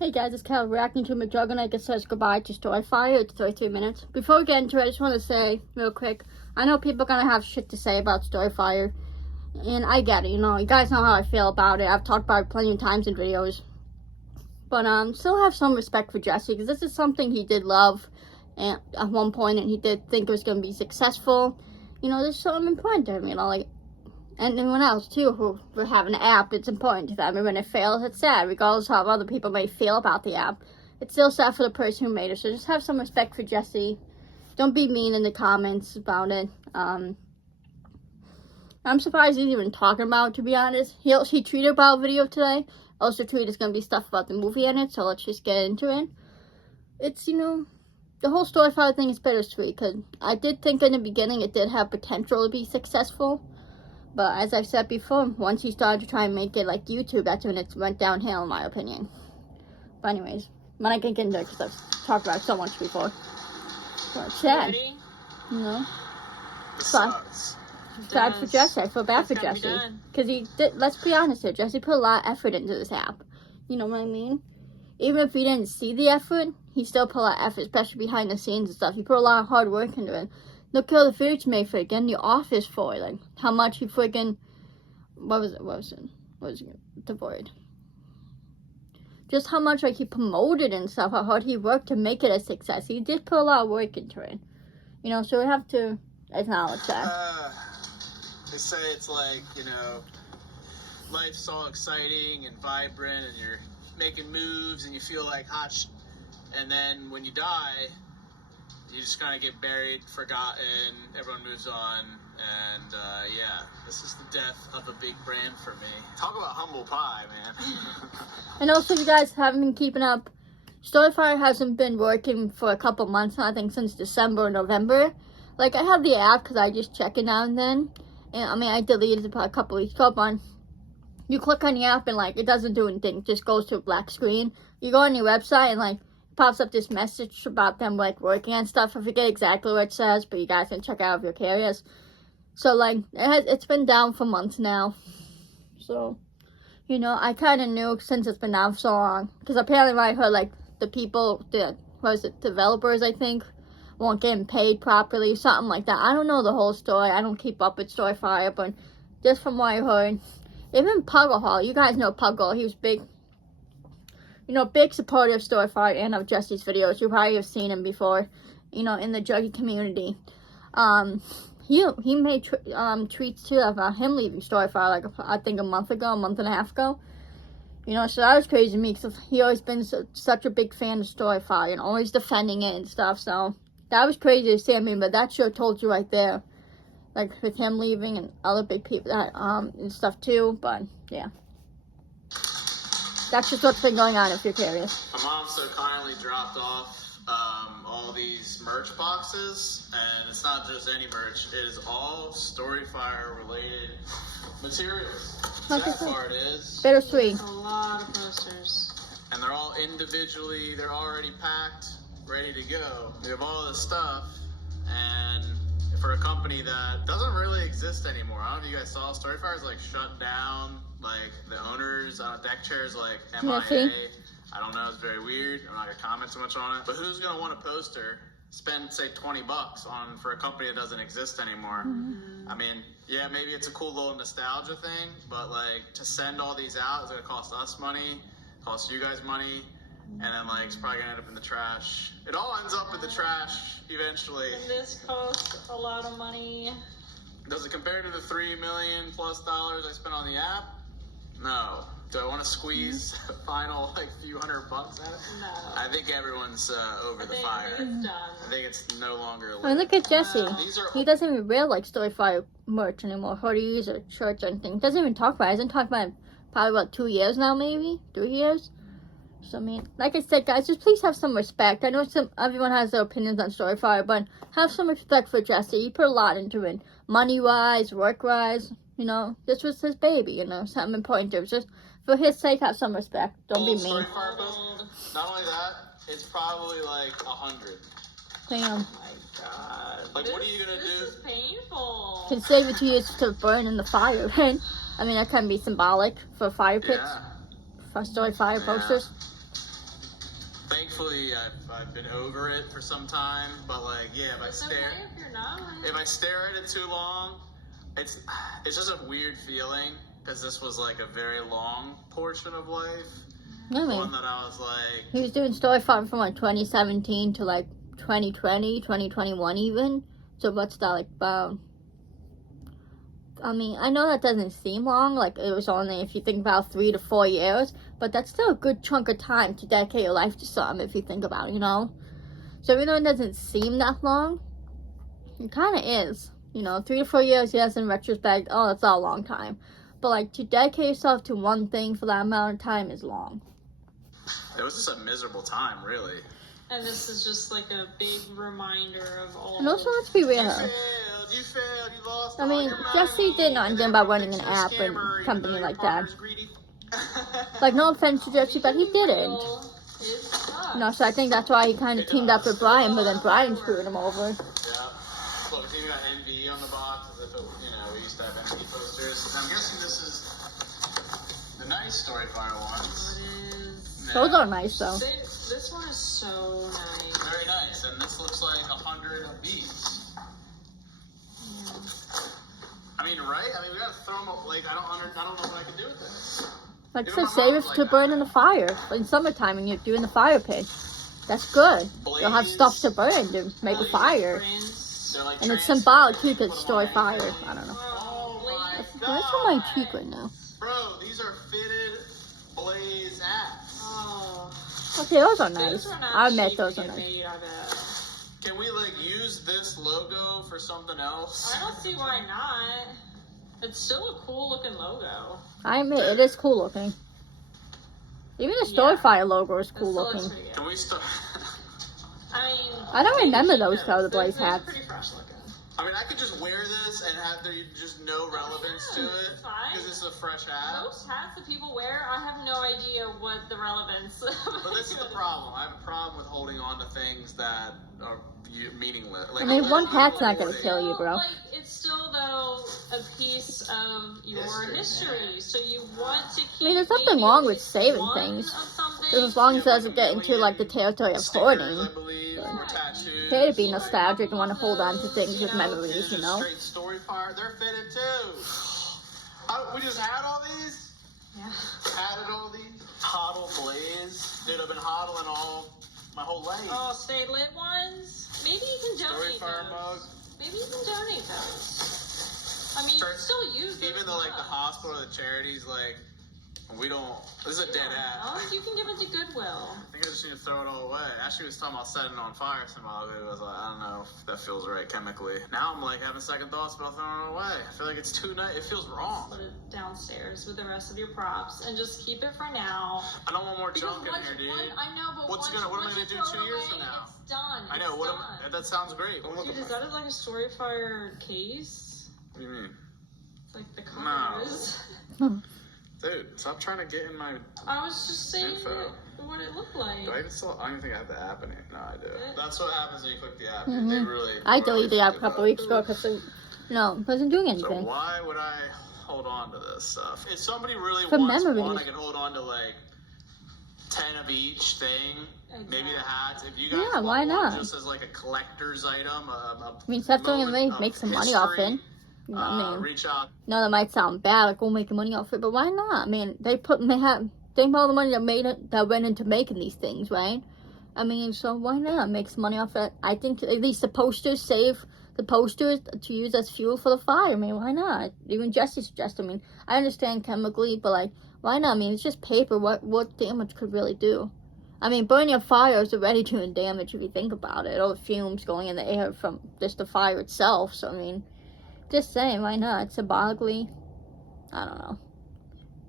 Hey guys, it's Cal reacting to McJuggerNuggets says goodbye to StoryFire. It's 33 minutes. Before we get into it, I just want to say real quick, I know people are going to have shit to say about StoryFire, and I get it, you know, you guys know how I feel about it. I've talked about it plenty of times in videos, but still have some respect for Jesse, because this is something he did love and at one point, and he did think it was going to be successful. You know, there's something important to him, you know, like, and anyone else too who will have an app, it's important to them. And when it fails, it's sad, regardless of how other people may feel about the app. It's still sad for the person who made it. So just have some respect for Jesse. Don't be mean in the comments about it. I'm surprised he's even talking about it, to be honest. He tweeted about a video today. Also tweeted it's gonna be stuff about the movie in it. So let's just get into it. It's, you know, the whole StoryFire thing is bittersweet, because I did think in the beginning it did have potential to be successful. But as I've said before, once he started to try and make it like YouTube, that's when it went downhill, in my opinion. But anyways, when I can get into it, because I've talked about it so much before. But it's sad, you know? Sad for Jesse. I feel bad for Jesse. Because he did, let's be honest here, Jesse put a lot of effort into this app. You know what I mean? Even if he didn't see the effort, he still put a lot of effort, especially behind the scenes and stuff. He put a lot of hard work into it. Look at all the videos he made for it, getting the office for it, like how much he freaking, what was it, the void. Just how much like he promoted and stuff, how hard he worked to make it a success. He did put a lot of work into it, you know. So we have to acknowledge that. They say it's like, you know, life's all exciting and vibrant, and you're making moves, and you feel like hot, and then when you die, you just kind of get buried, forgotten, everyone moves on, and yeah, this is the death of a big brand for me. Talk about humble pie, man. And also, if you guys haven't been keeping up, StoryFire hasn't been working for a couple months now, I think since December or November. Like, I have the app because I just check it now and then, and I mean, I deleted it about a couple weeks ago, but you click on the app and like, it doesn't do anything, it just goes to a black screen. You go on your website and like, pops up this message about them like working on stuff. I forget exactly what it says, but you guys can check out if you're curious. So like it's been down for months now. So, you know, I kind of knew since it's been down for so long, because apparently I heard like the people, developers, I think, weren't getting paid properly, something like that. I don't know the whole story. I don't keep up with StoryFire, but just from what I heard, even Puggle, you guys know Puggle, he was big. You know, big supporter of StoryFire and of Jesse's videos. You probably have seen him before, you know, in the Juggy community. He made tweets too about him leaving StoryFire, like I think a month and a half ago. You know, so that was crazy to me, because he always been such a big fan of StoryFire and always defending it and stuff. So that was crazy to see. I mean, but that show told you right there, like with him leaving and other big people that and stuff too. But yeah. That's just what's been going on, if you're curious. My mom so kindly dropped off all these merch boxes, and it's not just any merch, it is all StoryFire related materials. The sad part is bittersweet. A lot of posters. And they're all individually, they're already packed, ready to go. We have all this stuff, and for a company that doesn't really exist anymore. I don't know if you guys saw, StoryFire is like shut down. Like, the owners, deck chairs, like, MIA. I don't know, it's very weird. I'm not going to comment too much on it. But who's going to want a poster, spend, say, $20 on for a company that doesn't exist anymore? Mm-hmm. I mean, yeah, maybe it's a cool little nostalgia thing, but, like, to send all these out is going to cost us money, cost you guys money, and then, like, it's probably going to end up in the trash. It all ends up in the trash eventually. And this costs a lot of money. Does it compare to the $3 million+ I spent on the app? No. Do I want to squeeze a final like few $100 at it? No. I think everyone's over the fire. It's done. I think it's no longer. I mean, look at Jesse. He doesn't even wear like StoryFire merch anymore, hoodies or shirts or anything. He doesn't even talk about it. He hasn't talked about it probably about 2 years now, maybe 3 years. So I mean, like I said, guys, just please have some respect. I know everyone has their opinions on StoryFire, but have some respect for Jesse. He put a lot into it, money-wise, work-wise. You know, this was his baby, you know, something important to him. Just for his sake, have some respect. Don't be mean. Not only that, it's probably like 100. Damn. Oh my god. Like, what are you gonna do? This is painful. Can save it to you to burn in the fire, right? I mean, that can be symbolic for fire pits, for StoryFire posters. Thankfully, I've been over it for some time, but like, yeah, It's okay if you're not. if I stare at it too long, it's just a weird feeling because this was like a very long portion of life. I mean, One that I was like, he was doing StoryFire from like 2017 to like 2020, 2021 even. So what's that like about? I mean, I know that doesn't seem long, like it was only, if you think about 3 to 4 years, but that's still a good chunk of time to dedicate your life to something if you think about it, you know? So even though it doesn't seem that long, it kind of is. You know, 3 to 4 years, yes, in retrospect, oh, that's not a long time. But like, to dedicate yourself to one thing for that amount of time is long. it was just a miserable time, really. And this is just like a big reminder of all. And also, let's be real. You failed, you lost. I mean, Jesse did nothing by running an app and company like that. Like, no offense to Jesse, but he didn't. No, so I think that's why he kind of teamed up with Brian, but then Brian screwed him over. Yeah. Look, you got NV on the box, as if it, you know, we used to have NV posters. I'm guessing this is the nice StoryFire ones. Those are nice, though. This one is so nice. Very nice, and this looks like 100 of these. Yeah. I mean, right? I mean, we gotta throw them. Like, I don't know what I can do with this. Like, so save it to burn in the fire. In summertime, when you're doing the fire pit. That's good. You'll have stuff to burn to make a fire. Like, And it's symbolic too, because StoryFire. I don't know. Oh my That's on my cheek right now. Bro, these are fitted blaze apps. Oh. Okay, those are nice. Those are not I admit cheap those to are get nice. made, I bet. Can we like use this logo for something else? I don't see why not. It's still a cool looking logo. I admit, it is cool looking. Even the StoryFire logo is cool It still looking. looks pretty good. Can we start? I mean, I don't maybe remember keep those it. color blaze They're hats. pretty fresh looking. I mean, I could just wear this and have there just no relevance to it It's fine. because it's a fresh hat. Most hats that people wear, I have no idea what the relevance. But this is the problem. I have a problem with holding on to things that are meaningless. Like, I mean, one hat's not gonna hoarding. kill you, bro. Like, it's still though a piece of your history, so you want to keep. I mean, there's nothing wrong with saving one things. of something. Just as long as it doesn't get into, like, the territory of Stickers, hoarding. I believe, or tattoos. Okay to be nostalgic and want to hold on to things with memories, you know? Straight StoryFire, they're fitted too. We just had all these? Yeah. Added all these? Hodl Blaze. Dude, I've been hodling my whole life. Oh, stay lit ones. Maybe you can donate StoryFire mug. those. Maybe you can donate those. I mean, you can still use those. Even though, like, the mugs. hospital or the charities, like, we don't. This is a dead app. Oh, you can give it to Goodwill. I think I just need to throw it all away. Ashley was talking about setting it on fire somehow. It was like, I don't know if that feels right chemically. Now I'm like having second thoughts about throwing it away. I feel like it's too nice. It feels wrong. Put it downstairs with the rest of your props and just keep it for now. I don't want more junk in Because here, dude. I know, but What am I once gonna you do throw 2 it years away, from now? It's done. I know. It's done. That sounds great. Dude, is that like a StoryFire case? What do you mean? It's like the cover No. is. Dude, stop trying to get in my. I was just saying Info. what it looked like. Do I even still? I don't even think I have the app in it. No, I do. That's what happens when you click the app. They Mhm. really. I deleted the app a couple weeks ago because it wasn't doing So anything. why would I hold on to this stuff? If somebody really For wants memories. one, I can hold on to like 10 of each thing. Maybe the hats. If you guys Yeah, want why one not? just as like a collector's item, I mean, stop doing it and make some money off it. You know what I mean? Reach out. No, that might sound bad, like, go making money off it, but why not? I mean, think about all the money that went into making these things, right? I mean, so why not make some money off it? I think at least the posters, save the posters to use as fuel for the fire. I mean, why not? Even Jesse suggested, I mean, I understand chemically, but like, why not? I mean, it's just paper. What damage could really do? I mean, burning a fire is already doing damage if you think about it. All the fumes going in the air from just the fire itself. So, I mean, just saying, why not? Symbolically, I don't know.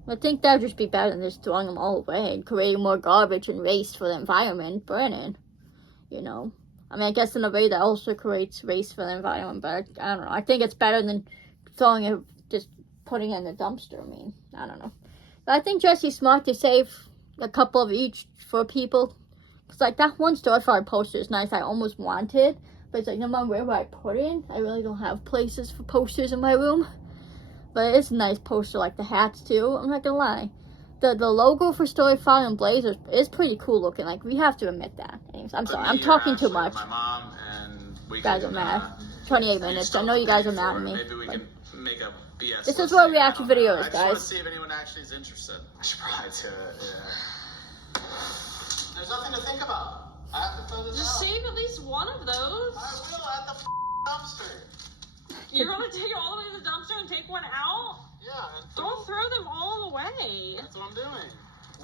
I think that would just be better than just throwing them all away and creating more garbage and waste for the environment, burning, you know. I mean, I guess in a way that also creates waste for the environment, but I don't know. I think it's better than throwing it, just putting it in the dumpster. I mean, I don't know. But I think Jesse's smart to save a couple of each for people. Because, like, that one StoryFire poster is nice. I almost want it. But it's like, no matter where I put it, I really don't have places for posters in my room. But it's a nice poster, like the hats, too. I'm not gonna lie. the logo for StoryFire and Blaze is pretty cool looking. Like, we have to admit that. Anyways, I'm sorry, I'm talking too much. My mom and we you guys are mad. 28 minutes. I know you guys are mad at me. Maybe we can make a BS. This is what reaction video is, I just want to guys. see if anyone actually is interested. I should probably do it. Yeah. There's nothing to think about. I have to throw this Just out. save at least one of those. I will at the dumpster. You're gonna take it all the way to the dumpster and take one out? Yeah. And Don't throw them all away. That's what I'm doing.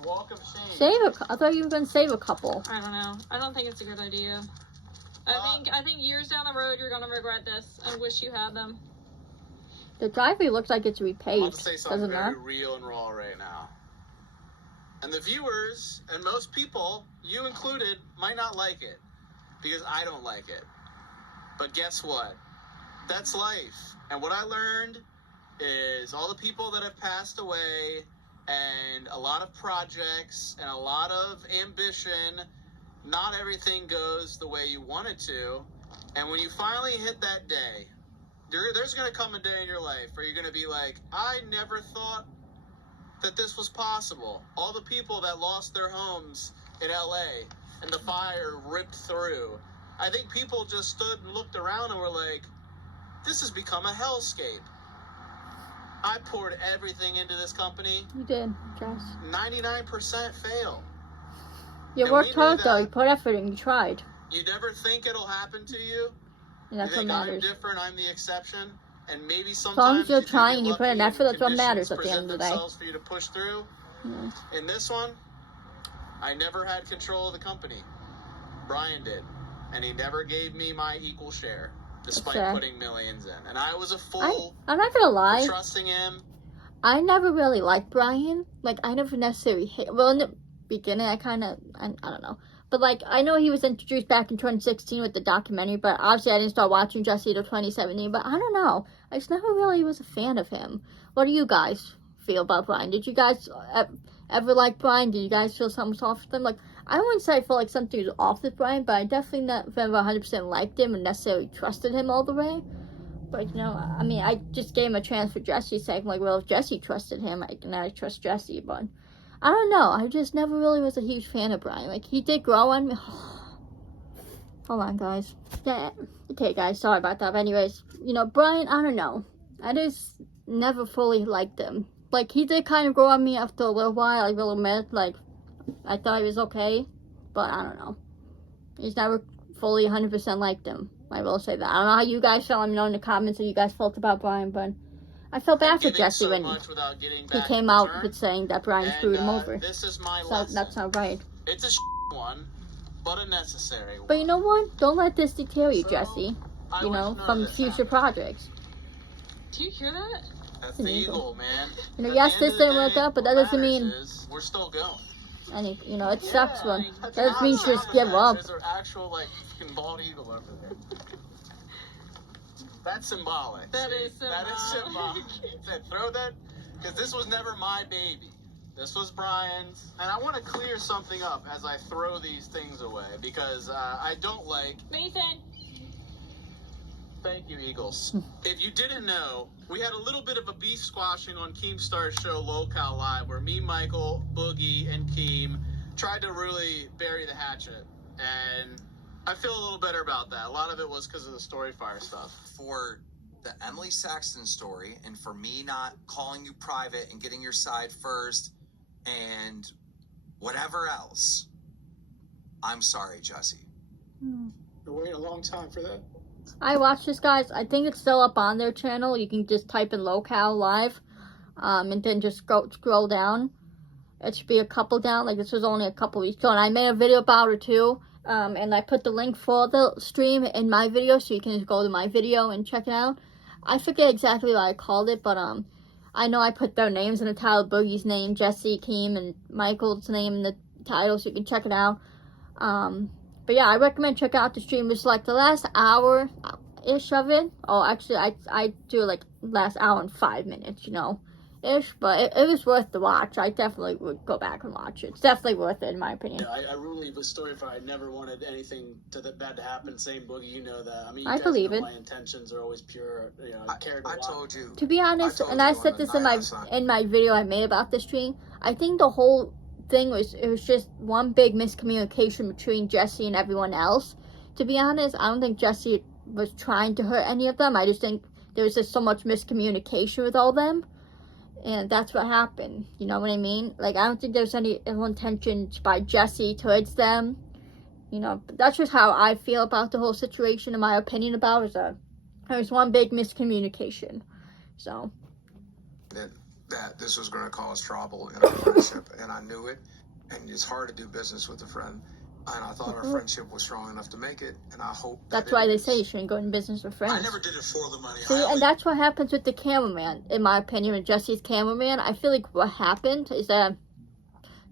Walk of shame. I thought you were gonna save a couple. I don't know. I don't think it's a good idea. I think years down the road you're gonna regret this and wish you had them. The driveway looks like it's I'm repaved. about to say something Doesn't very matter. real and raw right now. And the viewers and most people, you included, might not like it because I don't like it. But guess what? That's life. And what I learned is all the people that have passed away and a lot of projects and a lot of ambition, not everything goes the way you want it to. And when you finally hit that day, there's going to come a day in your life where you're going to be like, I never thought that this was possible. All the people that lost their homes in LA and the fire ripped through. I think people just stood and looked around and were like, this has become a hellscape. I poured everything into this company. You did, Jess. 99% fail. You And worked we knew hard though. that. You put effort in. You tried. You never think it'll happen to you. And that's You what think I'm matters. different, I'm the exception. And maybe As long sometimes as you're you do trying, get you put in lucky effort, that's what and matters at the conditions end of the day. present themselves for you to push through. Yeah. In this one, I never had control of the company. Brian did. And he never gave me my equal share, despite sad. putting millions in. And I was a fool I'm not gonna for lie. trusting him. I never really liked Brian. Like, I never necessarily hate. Well, in the beginning, I don't know. But, like, I know he was introduced back in 2016 with the documentary, but obviously I didn't start watching Jesse till 2017. But I don't know. I just never really was a fan of him. What do you guys feel about Brian? Did you guys ever like Brian? Did you guys feel something was off with him? Like, I wouldn't say I felt like something was off with Brian, but I definitely never 100% liked him and necessarily trusted him all the way. But, you know, I mean, I just gave him a chance for Jesse's sake. I'm like, well, if Jesse trusted him, I trust Jesse. But I don't know. I just never really was a huge fan of Brian. Like, he did grow on me. Hold on, guys. Yeah. Okay, guys, sorry about that. But anyways, you know, Brian, I don't know. I just never fully liked him. Like, he did kind of grow on me after a little while, like a little bit. Like, I thought he was okay. But I don't know. He's never fully 100% liked him. I will say that. I don't know how you guys felt. Let me know in the comments how you guys felt about Brian, but I felt bad for Jesse when he came out with saying that Brian screwed him over. This is my So lesson. that's not right. It's a one, but a necessary one. But you know what? Don't let this deter you, So, Jesse. I You wish know, none from of this future happened. projects. Do you hear that? That's an the eagle. eagle, man. You know, At yes, the this end of the didn't work day, out, but what that doesn't matters mean is we're still going. you know, it sucks, but That's that doesn't mean you should just give up. There's an actual, like, fucking bald eagle over there. That's symbolic. That See? is That is symbolic. symbolic. Said, throw that, because this was never my baby. This was Brian's. And I want to clear something up as I throw these things away, because I don't like... Nathan! Thank you, Eagles. If you didn't know, we had a little bit of a beef squashing on Keemstar's show Locale Live, where me, Michael, Boogie, and Keem tried to really bury the hatchet. And I feel a little better about that. A lot of it was because of the StoryFire stuff. For the Emily Saxton story, and for me not calling you private and getting your side first, and whatever else, I'm sorry, Jesse. Been waiting a long time for that. I watched this, guys. I think it's still up on their channel. You can just type in Locale Live, and then just scroll down. It should be a couple down. Like, this was only a couple weeks ago, and I made a video about it too. And I put the link for the stream in my video, so you can just go to my video and check it out. I forget exactly what I called it, but I know I put their names in the title, Boogie's name, Jesse, Keem, and Michael's name in the title, so you can check it out. But yeah, I recommend check out the stream. It's like the last hour-ish of it. Oh, actually, I do like last hour and 5 minutes, you know. ish, but it was worth the watch. I definitely would go back and watch it. It's definitely worth it, in my opinion. Yeah, I really, with StoryFire, I never wanted anything bad to happen. Same Boogie, you know that. I mean, you I guys believe know it. my intentions are always pure. You know, I cared a lot. told you. To be honest, told and I you said on this the in night my outside. video I made about this stream. I think the whole thing was just one big miscommunication between Jesse and everyone else. To be honest, I don't think Jesse was trying to hurt any of them. I just think there was just so much miscommunication with all of them. And that's what happened. You know what I mean? Like, I don't think there's any ill intentions by Jesse towards them. You know, but that's just how I feel about the whole situation. And my opinion about it is that there was one big miscommunication. So. That this was going to cause trouble in our friendship, and I knew it. And it's hard to do business with a friend. And I thought our friendship was strong enough to make it, and I hope that's why they say you shouldn't go in business with friends. I never did it for the money. See, and that's what happens with the cameraman, in my opinion, with Jesse's cameraman. I feel like what happened is that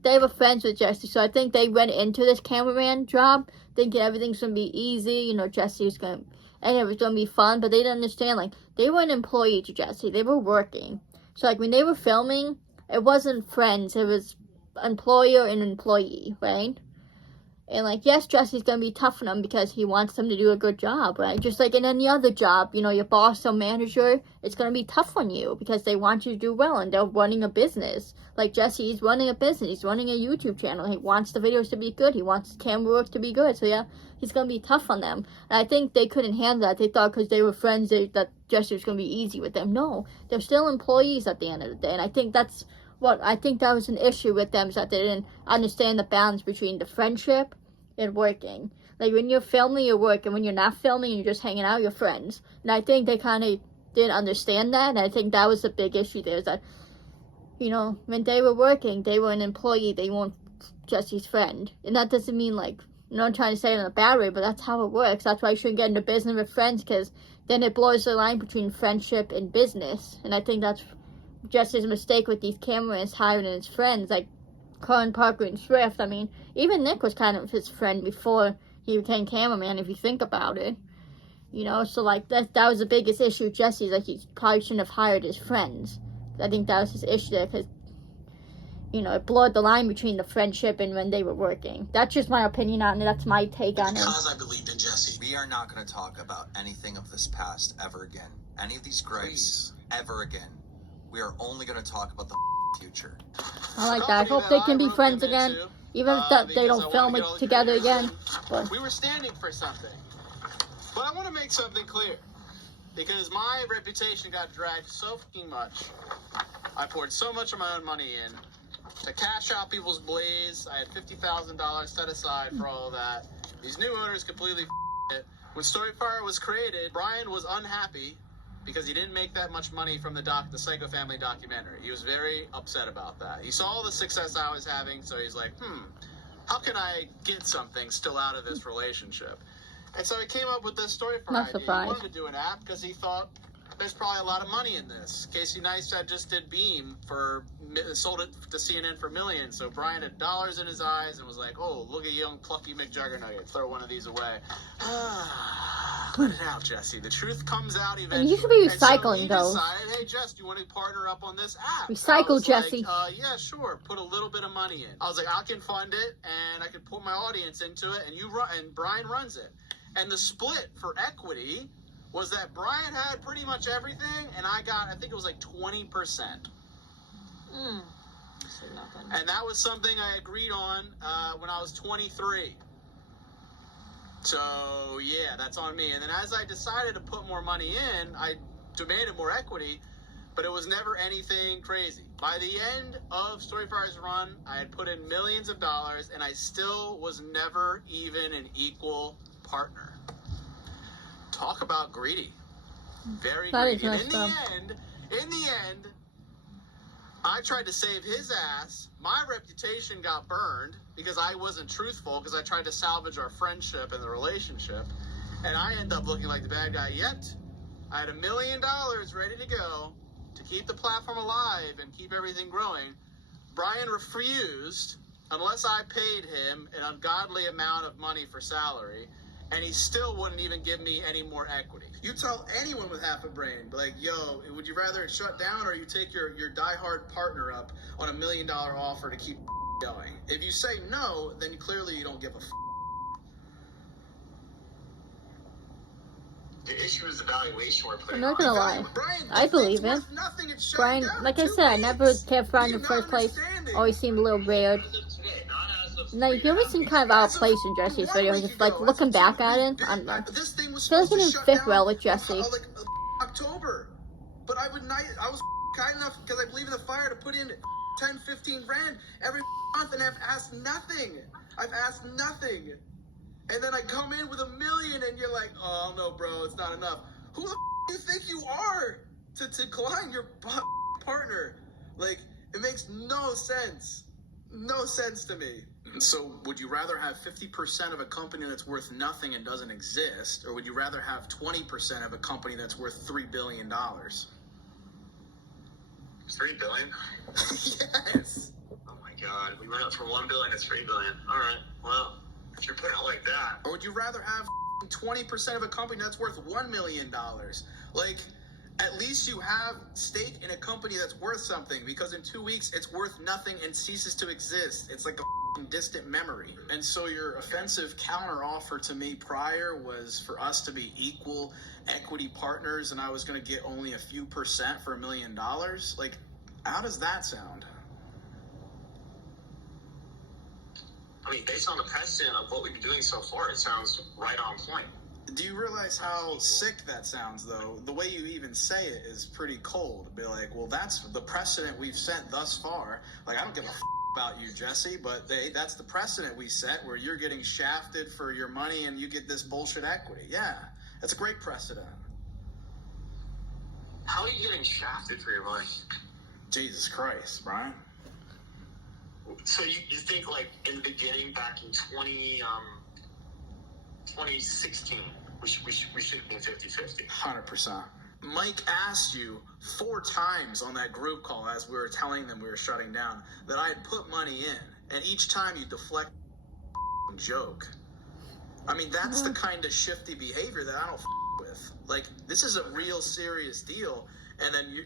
they were friends with Jesse, so I think they went into this cameraman job thinking everything's going to be easy, you know, Jesse's going to, and it was going to be fun, but they didn't understand, like, they were an employee to Jesse. They were working. So, like, when they were filming, it wasn't friends. It was employer and employee, right? And, like, yes, Jesse's going to be tough on them because he wants them to do a good job, right? Just like in any other job, you know, your boss or manager, it's going to be tough on you because they want you to do well and they're running a business. Like Jesse, he's running a business. He's running a YouTube channel. He wants the videos to be good. He wants the camera work to be good. So, yeah, he's going to be tough on them. And I think they couldn't handle that. They thought because they were friends that Jesse was going to be easy with them. No, they're still employees at the end of the day. And I think that's I think that was an issue with them, is that they didn't understand the balance between the friendship and working. Like, when you're filming, you work, and when you're not filming and you're just hanging out, you're friends. And I think they kind of didn't understand that, and I think that was the big issue there, is that, you know, when they were working, they were an employee, they weren't Jesse's friend. And that doesn't mean, like, I'm not trying to say it in a bad way, but that's how it works. That's why you shouldn't get into business with friends, because then it blurs the line between friendship and business. And I think that's Jesse's mistake with these cameras hiring his friends, like Colin, Parker, and Swift. I mean, even Nick was kind of his friend before he became cameraman, if you think about it. You know, so, like, that was the biggest issue with Jesse, like, he probably shouldn't have hired his friends. I think that was his issue there, because, you know, it blurred the line between the friendship and when they were working. That's just my opinion on it. That's my take on it. Because I believed in Jesse. We are not going to talk about anything of this past ever again. Any of these gripes ever again. We are only going to talk about the future. I like that. I hope they can be friends again, even if they don't film it together again. But we were standing for something. But I want to make something clear, because my reputation got dragged so fucking much. I poured so much of my own money in to cash out people's blaze. I had $50,000 set aside for all of that. These new owners completely it. When StoryFire was created, Brian was unhappy because he didn't make that much money from the Psycho Family documentary. He was very upset about that. He saw the success I was having, so he's like, how can I get something still out of this relationship? And so he came up with this StoryFire Not idea. surprised. He wanted to do an app because he thought there's probably a lot of money in this. Casey Neistat just did Beam sold it to CNN for millions. So Brian had dollars in his eyes and was like, oh, look at young plucky McJuggerNugget. Throw one of these away. Let it out, Jesse. The truth comes out eventually. And you should be And so recycling he those. decided, hey, Jess, do you want to partner up on this app? Recycle, I was Jesse. Like, yeah, sure. Put a little bit of money in. I was like, I can fund it, and I can put my audience into it, and Brian runs it. And the split for equity was that Brian had pretty much everything, and I think it was like 20%. And that was something I agreed on when I was 23. So, yeah, that's on me. And then as I decided to put more money in, I demanded more equity, but it was never anything crazy. By the end of StoryFire's run, I had put in millions of dollars, and I still was never even an equal partner. Talk about greedy. Very That is greedy. And messed up. in the end, I tried to save his ass. My reputation got burned because I wasn't truthful, because I tried to salvage our friendship and the relationship. And I ended up looking like the bad guy. Yet, I had $1 million ready to go to keep the platform alive and keep everything growing. Brian refused unless I paid him an ungodly amount of money for salary. and he still wouldn't even give me any more equity. You tell anyone with half a brain, like, yo, would you rather it shut down or you take your diehard partner up on $1 million offer to keep going? If you say no, then clearly you don't give a The issue is the valuation we're I'm putting not on. gonna lie. Brian, I believe it. worth nothing. It's shut Brian, down like I 2 said, I never weeks. cared Brian in You're the not first place. understanding. Always seemed a little weird. As of today, not as of Like, you ever seem kind of out of place in Jesse's videos. Just like looking back at it, I don't know. This thing was I feel like supposed he to didn't shut fit down, well with Jesse. like October. But I was kind enough because I believe in the fire to put in 10, 15 grand every month, and I've asked nothing. And then I come in with $1 million, and you're like, oh no, bro, it's not enough. Who the do you think you are to decline your partner? Like, it makes no sense to me. So would you rather have 50% of a company that's worth nothing and doesn't exist, or would you rather have 20% of a company that's worth $3 billion? $3 billion? Yes. Oh my God, we went up from $1 billion to $3 billion. All right, well, if you're putting it like that. Or would you rather have 20% of a company that's worth $1 million? Like, at least you have stake in a company that's worth something, because in 2 weeks it's worth nothing and ceases to exist. It's like a distant memory. And so your offensive counter offer to me prior was for us to be equal equity partners, and I was going to get only a few percent for $1 million. Like, how does that sound? I mean, based on the precedent of what we've been doing so far, it sounds right on point. Do you realize how sick that sounds, though? The way you even say it is pretty cold. Be like, well, that's the precedent we've set thus far. Like, I don't give a about you, Jesse, but that's the precedent we set, where you're getting shafted for your money and you get this bullshit equity. Yeah, that's a great precedent. How are you getting shafted for your money? Jesus Christ, Brian. So you think, like, in the beginning, back in 2016, we should have been 50-50. 100%. Mike asked you 4 times on that group call as we were telling them we were shutting down that I had put money in, and each time you deflect joke. I mean, that's the kind of shifty behavior that I don't with. Like, this is a real serious deal, and then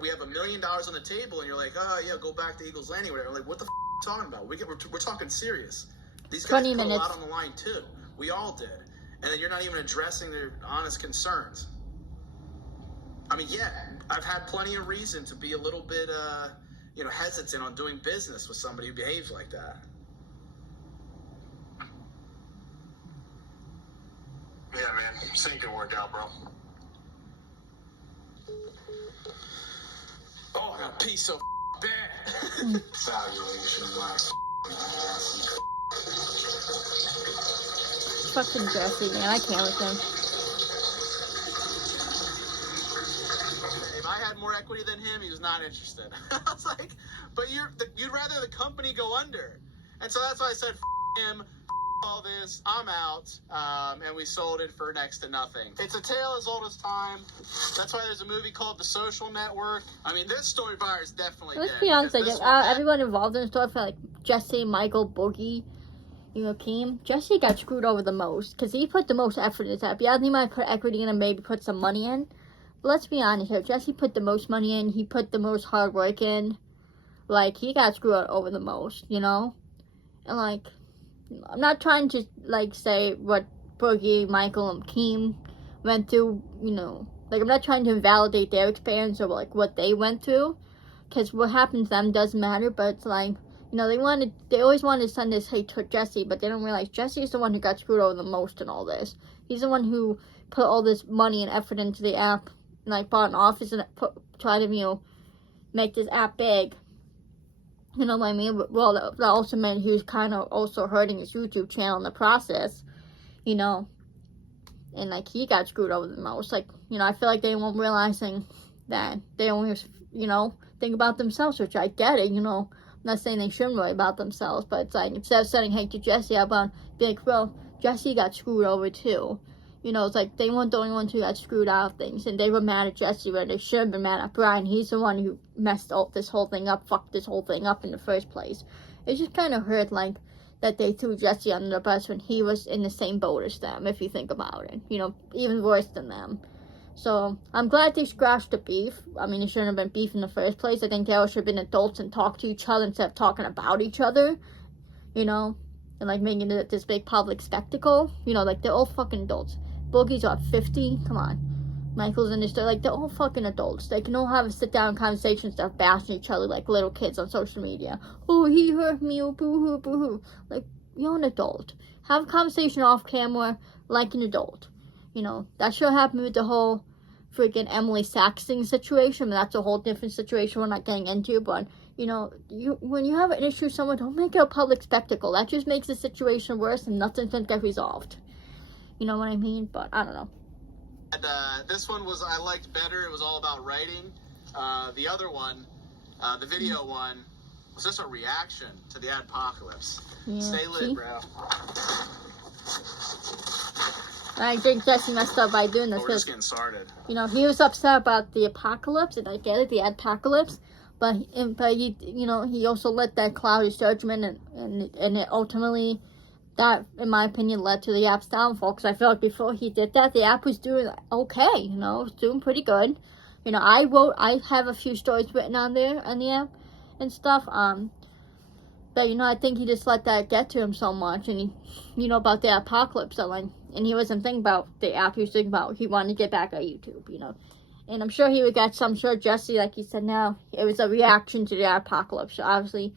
we have $1 million on the table, and you're like, oh yeah, go back to Eagles Landing, whatever. Like, what the talking about? We're talking serious. These guys put a lot on the line too. We all did, and then you're not even addressing their honest concerns. I mean, yeah, I've had plenty of reason to be a little bit, hesitant on doing business with somebody who behaves like that. Yeah, man, this ain't gonna work out, bro. Oh, that piece of bad. Valuation last Fucking Jesse, man, I can't with him. If I had more equity than him, he was not interested. I was like, but you'd rather the company go under. And so that's why I said, him, all this, I'm out, and we sold it for next to nothing. It's a tale as old as time. That's why there's a movie called The Social Network. I mean, this StoryFire is definitely Let's dead. be honest, Because like, everyone involved in the StoryFire, like Jesse, Michael, Boogie, Keem, Jesse got screwed over the most, because he put the most effort into that. Yeah, he might put equity in and maybe put some money in. But let's be honest here, Jesse put the most money in, he put the most hard work in. Like, he got screwed over the most, And, like, I'm not trying to, like, say what Boogie, Michael, and Keem went through, Like, I'm not trying to invalidate their experience or, like, what they went through. Because what happened to them doesn't matter, but it's like, they always wanted to send this hate to Jesse, but they don't realize Jesse's the one who got screwed over the most in all this. He's the one who put all this money and effort into the app, and, like, bought an office and tried to, make this app big. You know what I mean? Well, that also meant he was kind of also hurting his YouTube channel in the process, And, like, he got screwed over the most. Like, I feel like they weren't realizing that they only, think about themselves, which I get it, I'm not saying they shouldn't worry about themselves, but it's like, instead of sending hate to Jesse, I'm going to be like, well, Jesse got screwed over too. It's like, they weren't the only ones who got screwed out of things, and they were mad at Jesse when they should have been mad at Brian. He's the one who messed this whole thing up, fucked this whole thing up in the first place. It just kind of hurt, like, that they threw Jesse under the bus when he was in the same boat as them, if you think about it. You know, even worse than them. So, I'm glad they scratched the beef. I mean, it shouldn't have been beef in the first place. I think they all should have been adults and talk to each other instead of talking about each other. You know? And, like, making it this big public spectacle. You know, like, they're all fucking adults. Boogie's what, 50? Come on. Michael's in this, they're like, they're all fucking adults. They can all have a sit-down conversation instead of bashing each other like little kids on social media. Oh, he hurt me, oh, boo-hoo, boo-hoo. Like, you're an adult. Have a conversation off camera like an adult. You know, that should happen with the whole freaking Emily Saxton situation. But that's a whole different situation we're not getting into. But, you know, when you have an issue with someone, don't make it a public spectacle. That just makes the situation worse and nothing's going to get resolved. You know what I mean? But, I don't know. And this one I liked better. It was all about writing. The other one, the video one, was just a reaction to the adpocalypse. Yeah, Stay lit, see? bro. I think Jesse messed up by doing this We're just because, getting started. you know, he was upset about the apocalypse, and I get it, the adpocalypse, but he, you know, he also let that cloud his judgment, and it ultimately, that, in my opinion, led to the app's downfall, because I feel like before he did that, the app was doing okay, you know, it was doing pretty good. You know, I have a few stories written on there, on the app, and stuff, but, you know, I think he just let that get to him so much, and he, you know, about the apocalypse, and he wasn't thinking about the app, he was thinking about, he wanted to get back on YouTube, you know, and I'm sure he would get some, sure Jesse, like he said now, it was a reaction to the apocalypse, so obviously,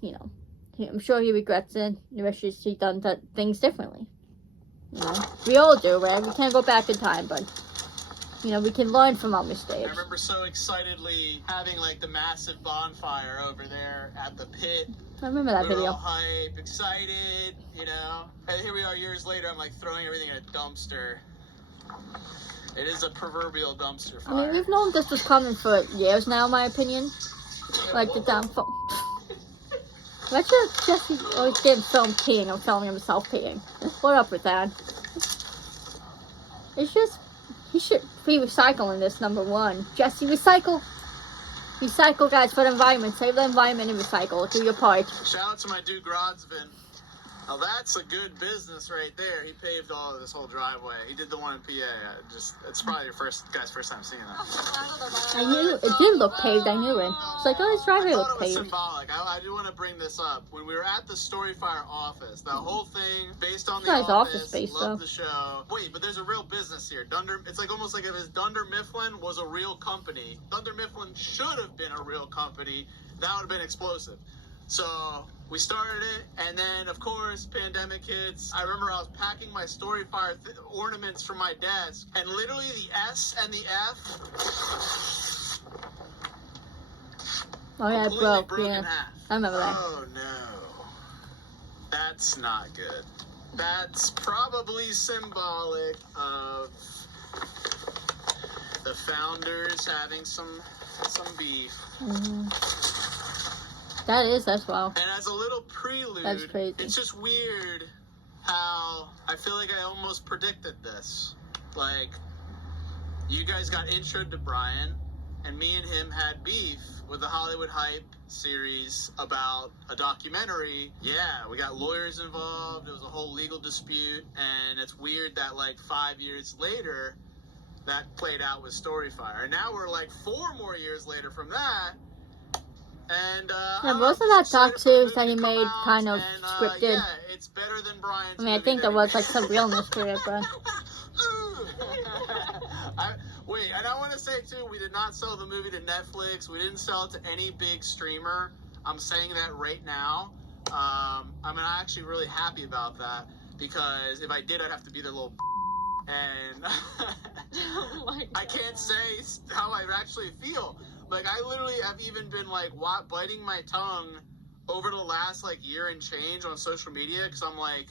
you know, I'm sure he regrets it, he wishes he'd done things differently, you know, we all do, right, we can't go back in time, but, you know, we can learn from our mistakes. I remember so excitedly having, like, the massive bonfire over there at the pit. I remember that we were video. all hype, excited, you know. And here we are years later, I'm like throwing everything in a dumpster. It is a proverbial dumpster fire. I mean, we've known this was coming for years now, in my opinion. Like the downfall. Let's just Jesse always getting filmed peeing or filming himself peeing. What up with that? It's just, he should be recycling this, number one. Jesse, recycle. Recycle, guys, for the environment. Save the environment and recycle. Do your part. Shout out to my dude Grodsvin. Now that's a good business right there. He paved all of this whole driveway. He did the one in PA. It's probably your guy's first time seeing that. I knew it did look paved. I knew it. It's like, oh, this driveway I looks thought it was paved. symbolic. I do want to bring this up. When we were at the StoryFire office, that whole thing based on the Nice office office, space, love though. the show. Wait, but there's a real business here. It's like almost like if Dunder Mifflin was a real company. Dunder Mifflin should have been a real company. That would have been explosive. So we started it, and then of course pandemic hits. I remember I was packing my StoryFire ornaments from my desk, and literally the S and the F. Oh yeah, it completely broke. Yeah, in half. I remember that. Oh no, that's not good. That's probably symbolic of the founders having some beef. Mm-hmm. That's wild. And as a little prelude, That's crazy. It's just weird how I feel like I almost predicted this. Like, you guys got introed to Brian, and me and him had beef with the Hollywood Hype series about a documentary. Yeah, we got lawyers involved. It was a whole legal dispute, and it's weird that, like, 5 years later, that played out with StoryFire. And now we're, like, 4 more years later from that. And Yeah, most of that doc series that he made kind of scripted. Yeah, it's better than Brian's. I mean, I think there was like some realness to it, but wait, and I want to say too, we did not sell the movie to Netflix. We didn't sell it to any big streamer. I'm saying that right now. I'm actually really happy about that, because if I did, I'd have to be their little. And I can't say how I actually feel. Like, I literally have even been, like, biting my tongue over the last, like, year and change on social media, because I'm like,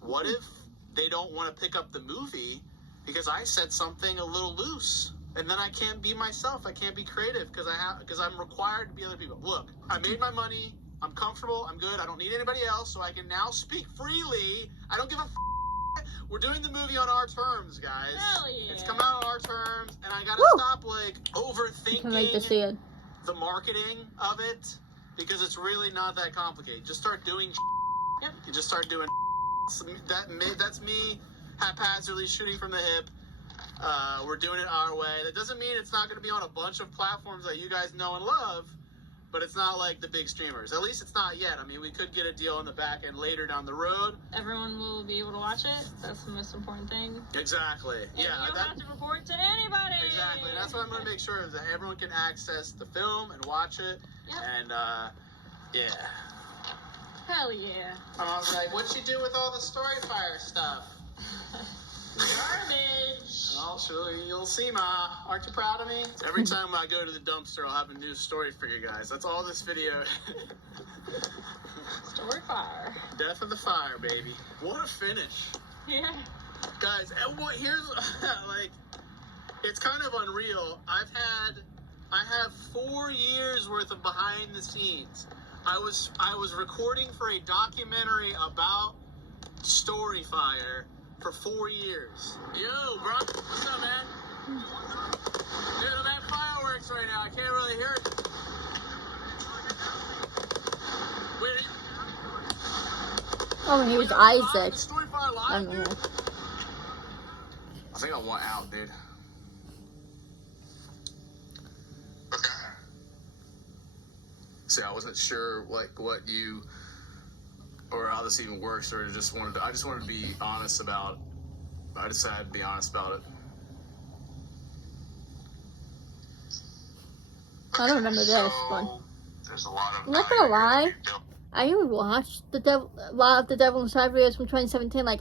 what if they don't want to pick up the movie because I said something a little loose? And then I can't be myself. I can't be creative because I'm required to be other people. Look, I made my money. I'm comfortable. I'm good. I don't need anybody else, so I can now speak freely. I don't give a We're doing the movie on our terms, guys. Hell yeah. It's coming out on our terms, and I gotta stop, like, overthinking the marketing of it, because it's really not that complicated. Just start doing Yep. You just start doing that's me haphazardly shooting from the hip. We're doing it our way. That doesn't mean it's not going to be on a bunch of platforms that you guys know and love, but it's not like the big streamers. At least it's not yet. I mean, we could get a deal on the back end later down the road. Everyone will be able to watch it. That's the most important thing. Exactly. And you don't have to report to anybody. Exactly. That's what I'm going to make sure is that everyone can access the film and watch it. Yep. And, yeah. Hell yeah. And I was like, what you do with all the StoryFire stuff? Garbage. Well, sure, you'll see, Ma. Aren't you proud of me? Every time I go to the dumpster, I'll have a new story for you guys. That's all this video. StoryFire. Death of the fire, baby. What a finish. Yeah. Guys, and what, here's, like, it's kind of unreal. I have 4 years worth of behind the scenes. I was recording for a documentary about StoryFire for 4 years. Yo, bro, what's up, man? Dude, I'm at fireworks right now. I can't really hear it. Wait. Oh, he was Isaac. StoryFire live, I don't know. dude? I think I want out, dude. See, I wasn't sure like what you or how this even works, or I just wanted to be honest about. I decided to be honest about it. I don't remember this, but There's a lot of I'm not gonna lie. I even watched a lot of the Devil Inside videos from 2017. Like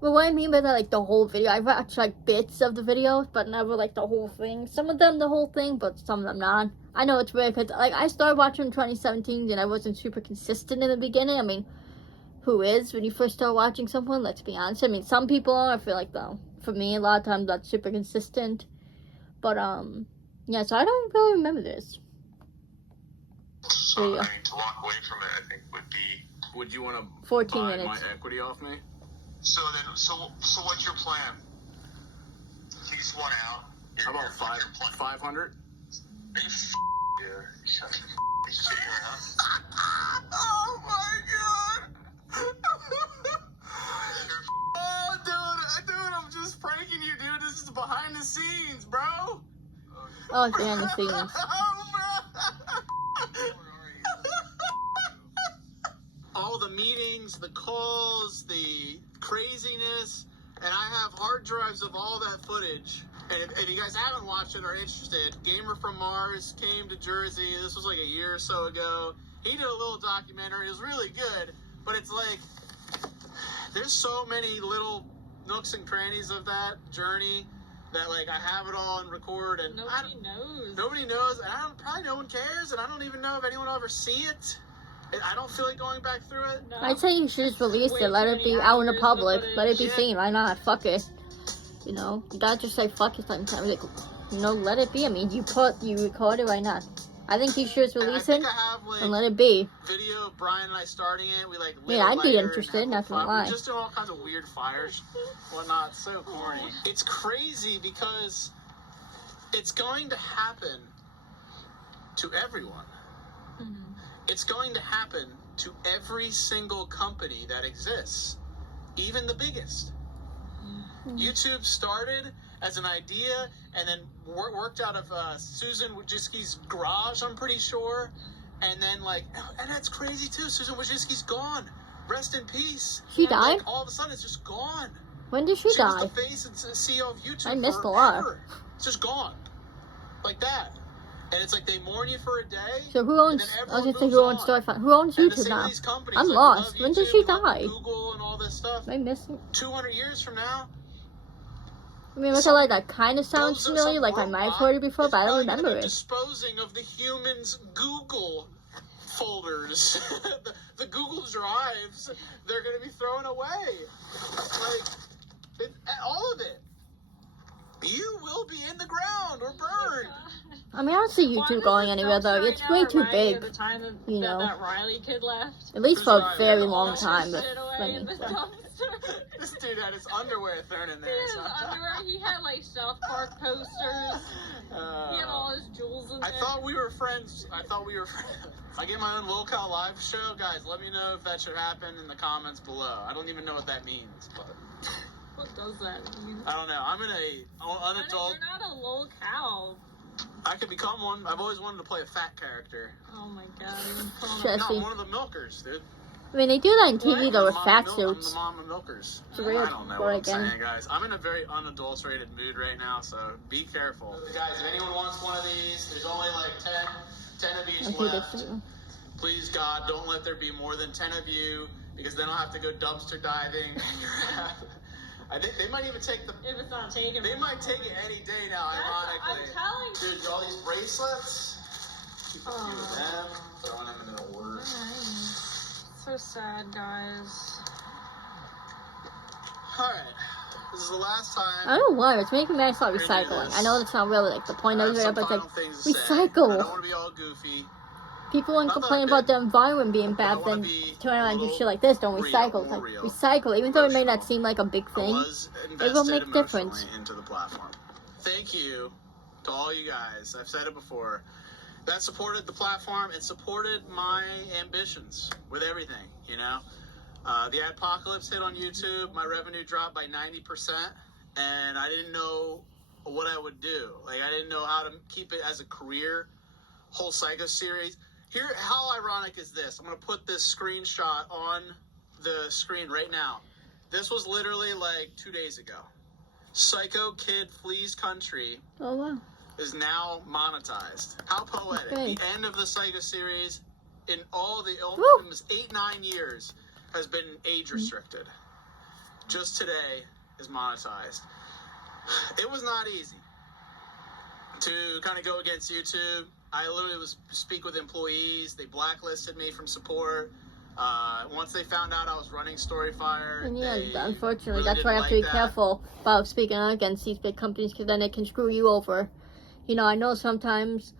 well, what I mean by that, like the whole video. I watched like bits of the videos, but never like the whole thing. Some of them the whole thing, but some of them not. I know it's weird because like I started watching in 2017 and I wasn't super consistent in the beginning. I mean, who is when you first start watching someone? Let's be honest. I mean, some people are. I feel like though, for me, a lot of times that's super consistent. But yeah. So I don't really remember this. So, I mean, to walk away from it, I think would be. Would you want to 14 buy minutes. my equity off me? So what's your plan? You just want out. How about 500? Are you shit your ass? Oh my god! Oh, dude, I'm just pranking you, dude. This is behind the scenes, bro. Oh, behind the scenes. Oh, bro. All the meetings, the calls, the craziness, and I have hard drives of all that footage. And if you guys haven't watched it or are interested, Gamer from Mars came to Jersey. This was like a year or so ago. He did a little documentary. It was really good, but it's like there's so many little nooks and crannies of that journey that like I have it all on record, and Nobody knows. Nobody knows, and probably no one cares, and I don't even know if anyone will ever see it. I don't feel like going back through it. No. I'd say you should just release Way it, let too it be many out in the hours of public, footage. let it be Yeah. seen. Why not? Fuck it. You know, you gotta just say fuck it sometimes. Like, you know, let it be. I mean, you record it, why not? I think you should just And I release it think I have like and let it be. video of Brian and I starting it. We like lit Yeah, a I'd be lighter and interested, had not gonna fun. lie. We're just doing all kinds of weird fires, whatnot. So corny. It's crazy because it's going to happen to everyone. Mhm. It's going to happen to every single company that exists, even the biggest. YouTube started as an idea and then worked out of Susan Wojcicki's garage, I'm pretty sure. And then, like, and that's crazy too. Susan Wojcicki's gone. Rest in peace. She died? Like, all of a sudden, it's just gone. When did she She was die? the face and CEO of YouTube. I missed a lot. forever. It's just gone. Like that. And it's like they mourn you for a day. So who owns? and then I was everyone gonna say moves who owns on. StoryFire? Who owns And the YouTube same now? with these companies, I'm like, lost. we When love did YouTube, she we love die? Google and all this stuff. Am I missing? 200 years from now. I mean, look at like that kind of sounds some familiar. Like I might have heard it before, is but I don't probably gonna remember be it. Disposing of the humans' Google folders, the Google drives, they're going to be thrown away. Like, all of it. You will be in the ground or burned. I mean, I don't see YouTube going anywhere though. It's way too big. You know. That Riley kid left. At least for a Who's very Riley? long Don't time. Shit away I in mean, the dumpster. This dude had his underwear thrown in He there. had his underwear. He had like South Park posters. He had all his jewels in there. I thought we were friends. I get my own locale live show, guys. Let me know if that should happen in the comments below. I don't even know what that means, but What does that mean? I don't know. I'm in an adult. You're not a lolcow. I could become one. I've always wanted to play a fat character. Oh my god. You're calling Jesse. No, one of the milkers, dude. I mean, they do that on TV though with I'm fat the suits. mom of milkers. It's weird. I don't know Or what I'm again. saying, guys. I'm in a very unadulterated mood right now, so be careful. Guys, if anyone wants one of these, there's only like 10 of each Okay, left. that's it. Please, God, don't let there be more than 10 of you, because then I'll have to go dumpster diving. I think they might even take the... If it's not taken. They might take it any day now, ironically. I'm telling you. Dude, all these bracelets. Keep a few of them. Throwing them into the order. So sad, guys. Alright. This is the last time. I don't know why, it's making me mad about recycling. I know that's not really like the point of it, but it's like, I don't recycle. want to be all goofy. People want to Not that complain I about the environment being I bad, wanna then be turn around and do little shit like this, don't real, recycle. It's more like, real. recycle, even though it may not Personal. seem like a big I thing. was It will invested make emotionally difference. into the platform. Thank you to all you guys. I've said it before. That supported the platform and supported my ambitions with everything, you know? The adpocalypse hit on YouTube. My revenue dropped by 90%, and I didn't know what I would do. Like, I didn't know how to keep it as a career. Whole Psycho series. Here, how ironic is this? I'm going to put this screenshot on the screen right now. This was literally like 2 days ago. Psycho Kid Flees Country Oh wow. is now monetized. How poetic. Okay. The end of the Psycho series in all the Woo. almost 8-9 years has been age restricted. Just today is monetized. It was not easy to kind of go against YouTube. I literally was speak with employees. They blacklisted me from support. Once they found out I was running StoryFire, And yeah, they unfortunately, really that's why I didn't have to be like that. careful about speaking out against these big companies, because then it can screw you over. You know, I know sometimes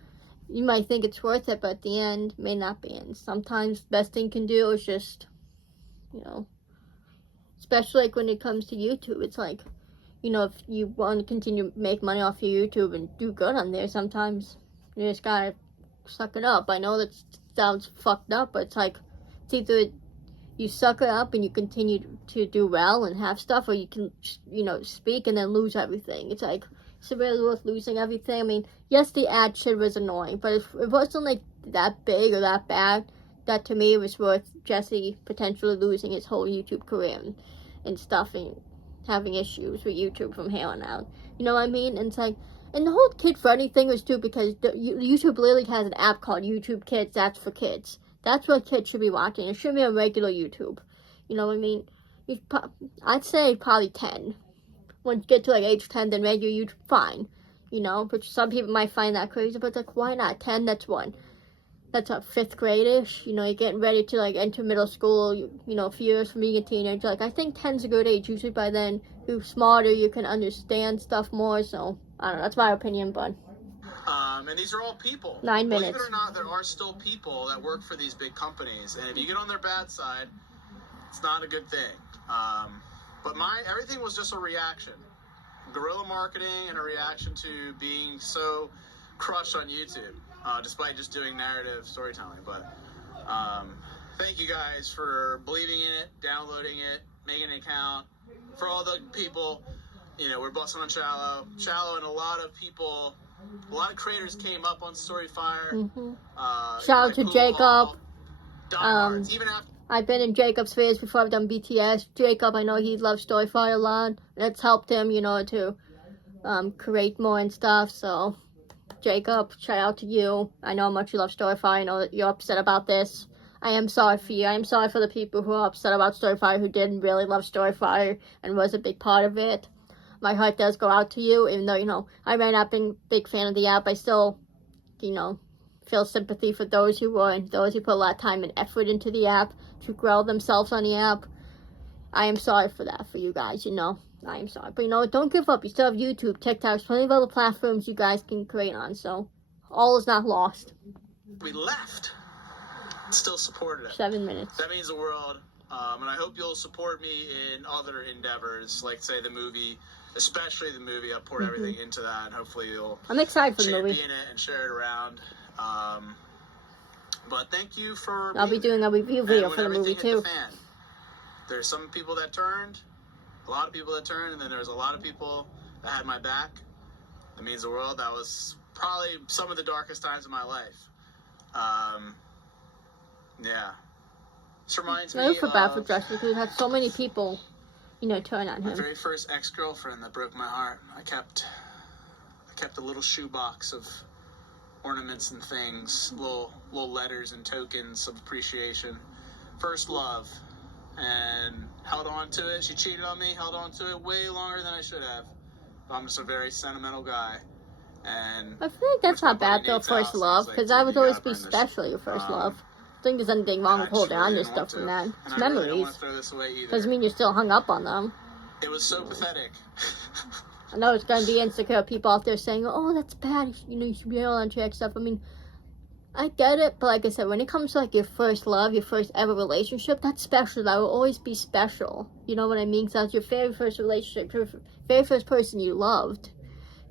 you might think it's worth it, but at the end, it may not be. And sometimes the best thing you can do is just, you know, especially like when it comes to YouTube, it's like, you know, if you want to continue to make money off your YouTube and do good on there, sometimes you just gotta suck it up. I know that sounds fucked up, but it's like, it's either you suck it up and you continue to do well and have stuff, or you can, you know, speak and then lose everything. It's like, is it really worth losing everything? I mean, yes, the ad shit was annoying, but if it wasn't like that big or that bad, that to me was worth Jesse potentially losing his whole YouTube career and stuff, and having issues with YouTube from here on out. You know what I mean? And it's like, and the whole kid-friendly thing was too, because YouTube literally has an app called YouTube Kids. That's for kids. That's what kids should be watching. It shouldn't be on regular YouTube. You know what I mean? I'd say probably 10. Once you get to like age 10, then regular YouTube, fine. You know, but some people might find that crazy, but it's like, why not? 10, that's one. That's a 5th grade-ish. You know, you're getting ready to like enter middle school, you know, a few years from being a teenager. Like, I think 10's a good age. Usually by then, you're smarter, you can understand stuff more. So, I don't know, that's my opinion, but. And these are all people. 9 Believe minutes. it or not, there are still people that work for these big companies, and if you get on their bad side, it's not a good thing. But everything was just a reaction, guerrilla marketing, and a reaction to being so crushed on YouTube, despite just doing narrative storytelling. But thank you guys for believing in it, downloading it, making an account. For all the people, you know, we're busting on Shallow, and a lot of people. A lot of creators came up on StoryFire. Mm-hmm. Shout out like to Pool Jacob. Hall, diehards, even after I've been in Jacob's videos before. I've done BTS. Jacob, I know he loves StoryFire a lot. That's helped him, you know, to create more and stuff. So, Jacob, shout out to you. I know how much you love StoryFire. I know that you're upset about this. I am sorry for you. I am sorry for the people who are upset about StoryFire, who didn't really love StoryFire and was a big part of it. My heart does go out to you, even though, you know, I might not be a big fan of the app. I still, you know, feel sympathy for those who were, and those who put a lot of time and effort into the app to grow themselves on the app. I am sorry for that, for you guys, you know. I am sorry. But, you know, don't give up. You still have YouTube, TikTok, plenty of other platforms you guys can create on. So, all is not lost. we left, still supported it. 7 minutes. That means the world. And I hope you'll support me in other endeavors, like say the movie, especially the movie. I poured everything into that, and hopefully you'll I'm excited for the movie. champion it and share it around. But thank you for. I'll be doing a review video for the movie too. There's some people that turned, a lot of people that turned, and then there's a lot of people that had my back. That means the world. That was probably some of the darkest times of my life. Yeah. This reminds me I feel bad for of Josh because we had so many people, you know, turn on my him. very first ex-girlfriend that broke my heart. I kept a little shoebox of ornaments and things, little letters and tokens of appreciation. First love, and held on to it. She cheated on me, held on to it way longer than I should have. I'm just a very sentimental guy, and I feel like that's not bad though, first love, because that would always be special, your first love. I think there's anything wrong with holding on to stuff from that. It's memories. Doesn't mean you're still hung up on them. It was so pathetic. I know it's going to be insecure people out there saying, oh, that's bad, you know, you should be able to check stuff. I mean, I get it, but like I said, when it comes to like your first love, your first ever relationship, that's special. That will always be special. You know what I mean? Because that's your very first relationship, your very first person you loved.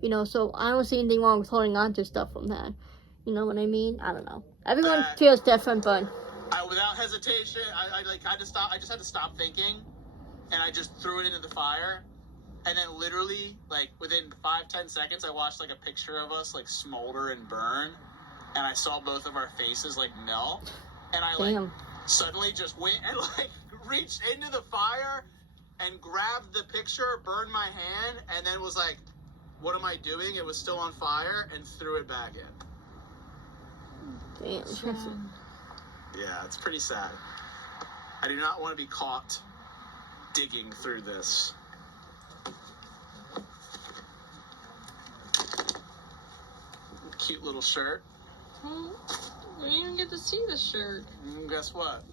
You know, so I don't see anything wrong with holding on to stuff from that. You know what I mean? I don't know. Everyone feels different, but without hesitation, I just had to stop thinking, and I just threw it into the fire. And then literally, like, within 5-10 seconds, I watched, like, a picture of us, like, smolder and burn. And I saw both of our faces, like, melt. And I, like, suddenly just went and, like, reached into the fire and grabbed the picture, burned my hand, and then was like, what am I doing? It was still on fire, and threw it back in. damn. Yeah, it's pretty sad. I do not want to be caught digging through this. Cute little shirt. Well, we didn't even get to see the shirt. Guess what?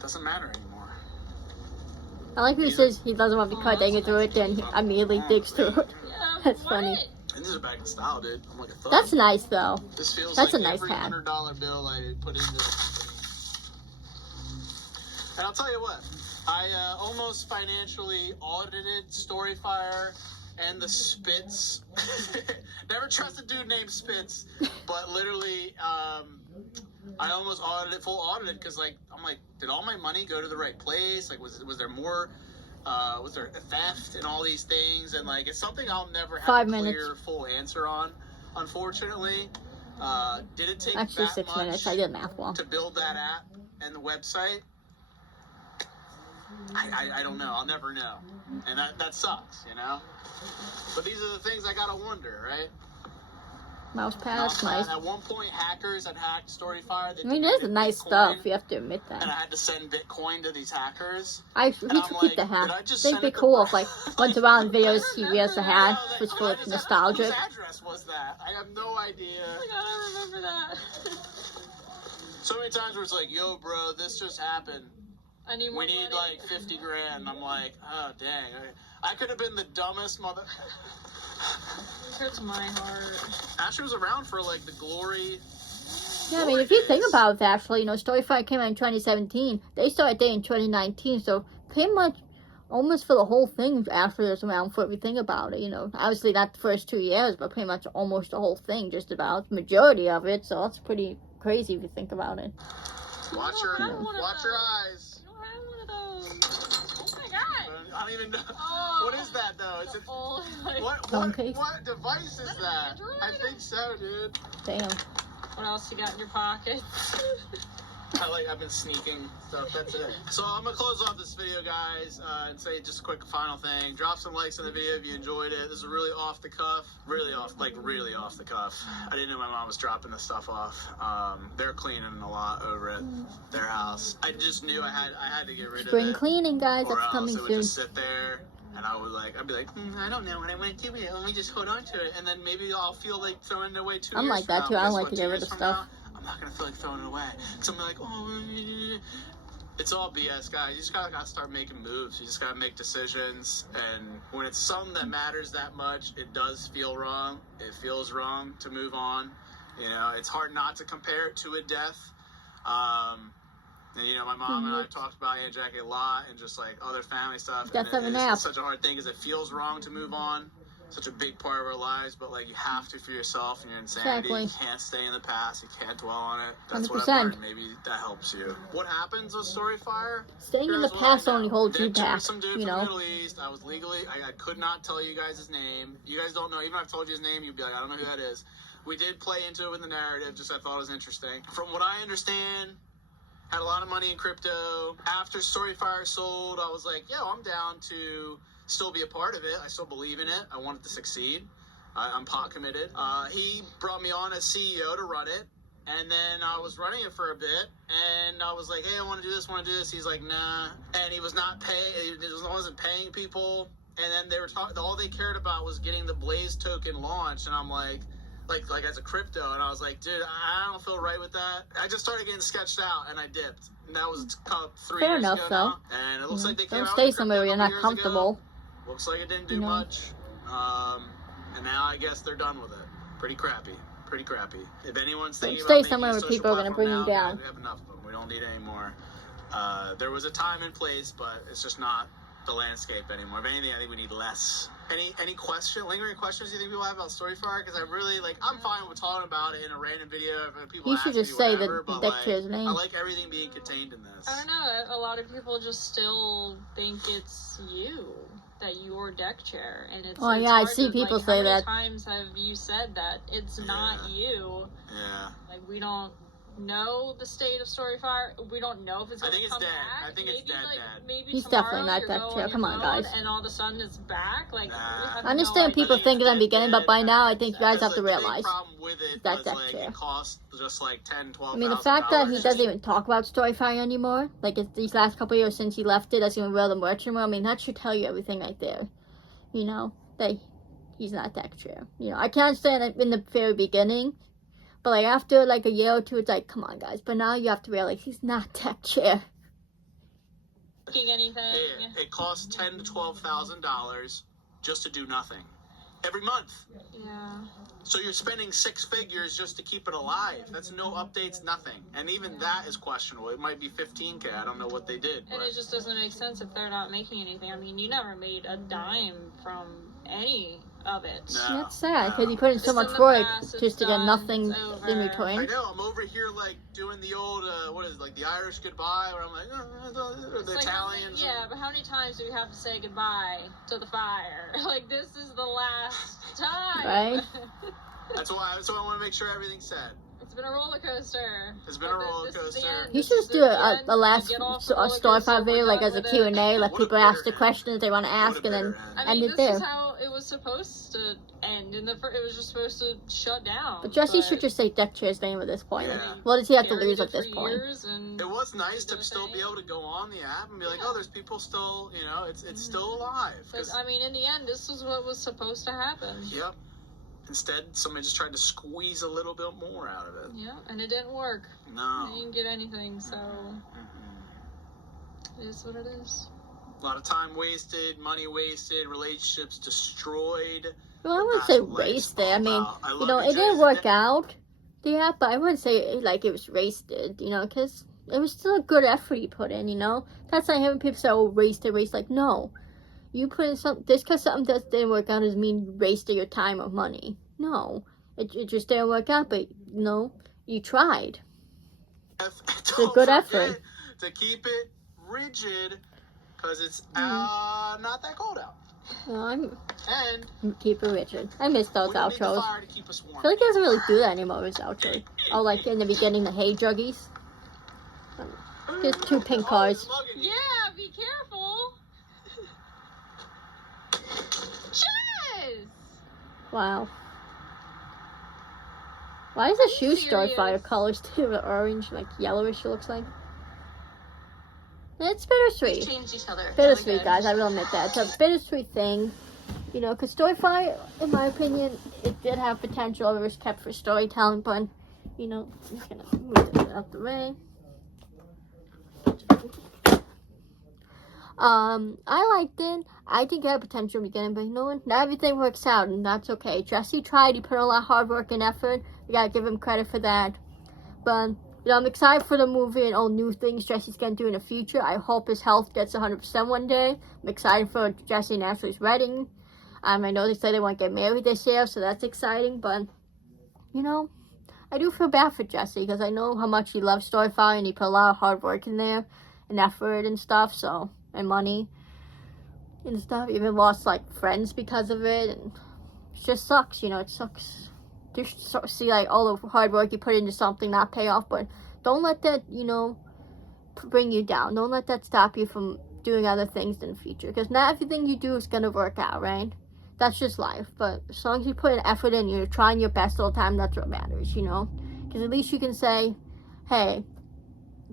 Doesn't matter anymore. I like who says he doesn't want to be caught digging through it, then he immediately digs through it. Yeah, That's what? funny. And this is back in style, dude. I'm like a thug. That's nice, though. This feels That's like a nice every hat. $100 bill I put into the company. And I'll tell you what, I almost financially audited StoryFire and the Spitz. Never trust a dude named Spitz, but literally, I almost full audited, because like I'm like, did all my money go to the right place? Like, was there more? Was there theft and all these things? And like, it's something I'll never have 5 a minutes. clear, full answer on, unfortunately. Did it take Actually, that 6 much minutes. I did math wrong. to build that app and the website? I don't know. I'll never know. And that sucks, you know? But these are the things I gotta wonder, right? Mouse pad, that's nice. At one point, hackers had hacked StoryFire. I mean, there's nice stuff, you have to admit And that. I had to send Bitcoin to these hackers. We And should I'm keep like, the did hat. I just It'd send be it to cool if, like, once around videos he wears the hat, just for Whose nostalgic. address was that? I have no idea. Oh my god, I remember that. So many times where it's like, yo, bro, this just happened. I need more We need money. like 50 grand. I'm like, oh, dang. I could have been the dumbest mother. It hurts my heart. Ashley was around for like the glory. Yeah, I mean, if you think about it, actually, you know, StoryFire came out in 2017. They started dating in 2019, so pretty much almost for the whole thing, Ashley was around for everything about it, you know. Obviously, not the first 2 years, but pretty much almost the whole thing, just about. The majority of it, so that's pretty crazy if you think about it. Watch your eyes. I don't have one of those. Oh my god. I don't even know. Oh, What is that though? Is it oh, like, what device is that? I think so, dude. Damn. what else you got in your pocket? I've been sneaking stuff. That's it. So I'm gonna close off this video, guys, and say just a quick final thing. Drop some likes on the video if you enjoyed it. This is really off the cuff, really off the cuff. I didn't know my mom was dropping this stuff off. They're cleaning a lot over at their house. I just knew I had to get rid of Spring it. cleaning, guys, Or that's else coming it would soon. just sit there, and I'd be like, I don't know what I want to do with it. Let me just hold on to it, and then maybe I'll feel like throwing it away 2 I'm years like that, from too. now. I don't Guess like what, to 2 get rid years of from stuff. now, I'm not gonna feel like throwing it away. So I'm like, it's all BS, guys. You just gotta start making moves. You just gotta make decisions, and when it's something that matters that much, it does feel wrong. It feels wrong to move on. You know, it's hard not to compare it to a death. And, you know, my mom and I talked about Aunt Jackie a lot and just, like, other family stuff. Just have a And nap. it's such a hard thing because it feels wrong to move on. Such a big part of our lives, but, like, you have to for yourself and your insanity. Exactly. You can't stay in the past. You can't dwell on it. That's what 100%. I've learned. Maybe that helps you. What happens with StoryFire? Staying in the Here's what I past know. only holds you Did to back, some dude you from know? the Middle East. I was legally, I could not tell you guys his name. You guys don't know. Even if I've told you his name, you'd be like, I don't know who that is. We did play into it with the narrative, just I thought it was interesting. From what I understand, had a lot of money in crypto. After StoryFire sold, I was like, yo, I'm down to still be a part of it. I still believe in it. I want it to succeed. I'm pot committed. He brought me on as CEO to run it. And then I was running it for a bit, and I was like, hey, I want to do this, He's like, nah. And he was not paying, he wasn't paying people. And then they were talking, all they cared about was getting the Blaze token launched. And I'm like as a crypto. And I was like, dude, I don't feel right with that. I just started getting sketched out, and I dipped. And that was 3 Fair years enough, ago though. now. And it looks like they came Don't out stay with somewhere where you're crypto not a couple years comfortable. ago. Looks like it didn't do You know. much. And now I guess they're done with it. Pretty crappy. If anyone's thinking Don't about stay making somewhere a where social people are gonna platform bring you now, down. We have enough of them. We don't need any more. There was a time and place, but it's just not the landscape anymore. If anything, I think we need less. Any lingering questions you think people have about StoryFire? Because I really, I'm fine with talking about it in a random video if people You ask should me just say whatever, the but, deck chair's name. I like everything being contained in this. I don't know. A lot of people just still think it's you, that you're deck chair, and it's. Oh, it's yeah, I hard see to, people like, say how many that. times have you said that it's not you? Yeah. Like, we don't know the state of StoryFire. We don't know if it's I gonna think it's come dead. back. I think it's dead. Maybe He's tomorrow definitely not you deck go chair. on Come your on, phone guys. And all of a sudden it's back. Like, Nah. we have I understand no people idea. think it in the beginning, but by now I think you guys Because, have to the big realize. problem with it that was, deck chair. it cost just like $10,000, $12,000. I mean, the fact that he doesn't even talk about StoryFire anymore, like it's these last couple of years since he left it, doesn't even wear the merch anymore, I mean, that should tell you everything right there. You know, that he's not deck chair. You know, I can't stand it in the very beginning, but like after like a year or two, it's like, come on, guys. But now you have to realize he's not deck chair. Anything. It costs $10,000 to $12,000 just to do nothing every month. Yeah. So you're spending 6 figures just to keep it alive. That's no updates, nothing. And even that is questionable. It might be $15K. I don't know what they did. And it just doesn't make sense if they're not making anything. I mean, you never made a dime from any of it. No, That's sad because no. he put in so Just much in the work past, it's just to get done, nothing it's over. in I return. know. I'm over here doing the old the Irish goodbye, where I'm like, the It's like, Italians. yeah, but how many times do we have to say goodbye to the fire? Like, this is the last time. Right. That's why I want to make sure everything's said. It's been a roller coaster. It's been a roller coaster. You should just do a last StoryFire video, like as a Q&A, let What a people ask the bitter questions they want to ask, What a and then bitter end. I end mean, it this there. is how it was supposed to end. It was just supposed to shut down. But Jesse should just say deck chair's name at this point. Yeah. What does he have to carried lose it at this for point? years and It was nice to did a still be thing. able to go on the app and be like, Yeah. oh, there's people still, it's still alive. But 'Cause- I mean, in the end, this is what was supposed to happen. Yep. Instead, somebody just tried to squeeze a little bit more out of it. Yeah, and it didn't work. No. You didn't get anything, so Mhm. it is what it is. A lot of time wasted, money wasted, relationships destroyed. Well, I wouldn't That's say what life's wasted. I all mean, about. I you love know, you, it didn't Jay. work out, yeah, but I wouldn't say like it was wasted, you know, because it was still a good effort he put in, you know. That's not having people say, oh, wasted. Like, no. You put in something, just because something didn't work out doesn't mean you wasted your time or money. No. It just didn't work out, but, you know, you tried. It's a good effort. To keep it rigid, because it's Mm-hmm. not that cold out. Well, I'm And keep it rigid. I miss those we don't need the outros. fire to keep us warm. I feel like he doesn't really do that anymore, his outro. Oh, like in the beginning, the hey juggies. There's 2 pink cars. Oh, he's mugging you. Yeah, be careful. Cheers! Wow. Why is the shoe serious? StoryFire colors too? The orange, like yellowish it looks like. It's bittersweet. Changed each other. Bittersweet, guys. I will admit that. It's a bittersweet thing. You know, because StoryFire, in my opinion, it did have potential. It was kept for storytelling, but, you know, I'm just going to move this out the way. I liked it. I think it had potential in the beginning, but you know what? Not everything works out, and that's okay. Jesse tried. He put in a lot of hard work and effort. We gotta give him credit for that. But You know, I'm excited for the movie and all new things Jesse's gonna do in the future. I hope his health gets 100% one day. I'm excited for Jesse and Ashley's wedding. I know they say they want to get married this year, so that's exciting. But, you know, I do feel bad for Jesse because I know how much he loves StoryFire and he put a lot of hard work in there and effort and stuff, so, and money and stuff. Even lost, like, friends because of it, and it just sucks, you know, it sucks to see, like, all the hard work you put into something not pay off. But don't let that, you know, bring you down. Don't let that stop you from doing other things in the future, because not everything you do is going to work out, right? That's just life. But as long as you put an effort in, you're trying your best all the time, that's what matters, you know? Because at least you can say, hey,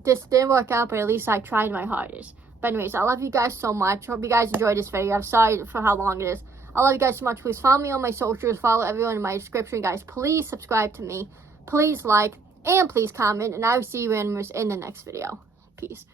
this didn't work out, but at least I tried my hardest. But anyways, I love you guys so much. Hope you guys enjoyed this video. I'm sorry for how long it is. I love you guys so much. Please follow me on my socials. Follow everyone in my description, guys. Please subscribe to me. Please like. And please comment. And I will see you in the next video. Peace.